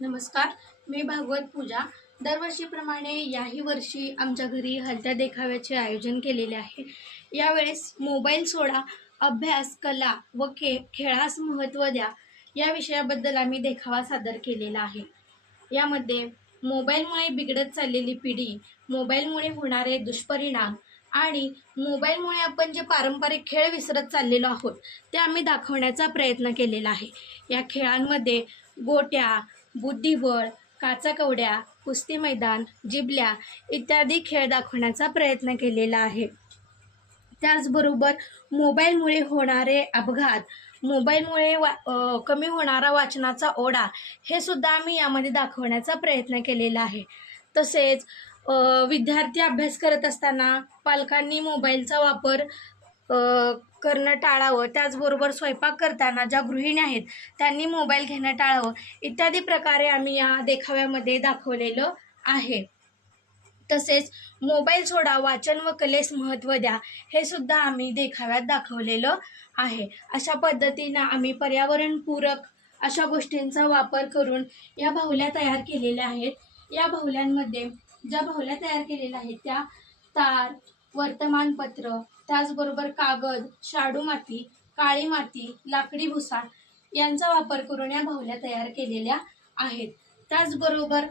नमस्कार मी भागवत पूजा. दरवर्षीप्रमाणे याही वर्षी आमच्या घरी हलत्या देखाव्याचे आयोजन केलेले आहे. यावेळेस मोबाईल सोडा अभ्यास कला व खे खेळास महत्त्व द्या या विषयाबद्दल आम्ही देखावा सादर केलेला आहे. यामध्ये मोबाईलमुळे बिघडत चाललेली पिढी मोबाईलमुळे होणारे दुष्परिणाम आणि मोबाईलमुळे आपण जे पारंपरिक खेळ विसरत चाललेलो आहोत ते आम्ही दाखवण्याचा प्रयत्न केलेला आहे. या खेळांमध्ये गोट्या बुद्धिबळ काचाकवड्या कुस्ती मैदान जिबल्या इत्यादी खेळ दाखवण्याचा प्रयत्न केलेला आहे. त्याचबरोबर मोबाईलमुळे होणारे अपघात मोबाईलमुळे वा कमी होणारा वाचनाचा ओढा हे सुद्धा आम्ही यामध्ये दाखवण्याचा प्रयत्न केलेला आहे. तसेच विद्यार्थी अभ्यास करत असताना पालकांनी मोबाईलचा वापर करणं टाळावं. त्याचबरोबर स्वयंपाक करताना ज्या गृहिणी आहेत त्यांनी मोबाईल घेणं टाळावं. इत्यादी प्रकारे आम्ही या देखाव्यामध्ये दाखवलेलं आहे. तसेच मोबाईल सोडा वाचन व कलेस महत्त्व द्या हे सुद्धा आम्ही देखाव्यात दाखवलेलं आहे. अशा पद्धतीनं आम्ही पर्यावरणपूरक अशा गोष्टींचा वापर करून या बाहुल्या तयार केलेल्या आहेत. या बाहुल्यांमध्ये ज्या बाहुल्या तयार केलेल्या आहेत त्या तार वर्तमानपत्र त्याचबरोबर कागद शाडू माती काळी माती लाकडी भुसा यांचा वापर करून या बाहुल्या तयार केलेल्या आहेत. त्याचबरोबर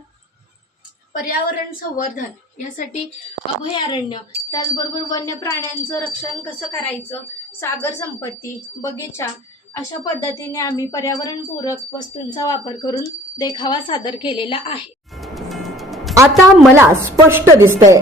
पर्यावरण संवर्धन यासाठी अभयारण्य त्याचबरोबर वन्य प्राण्यांचं रक्षण कसं करायचं सागर संपत्ती बगीचा अशा पद्धतीने आम्ही पर्यावरणपूरक वस्तूंचा वापर करून देखावा सादर केलेला आहे. आता मला स्पष्ट दिसतंय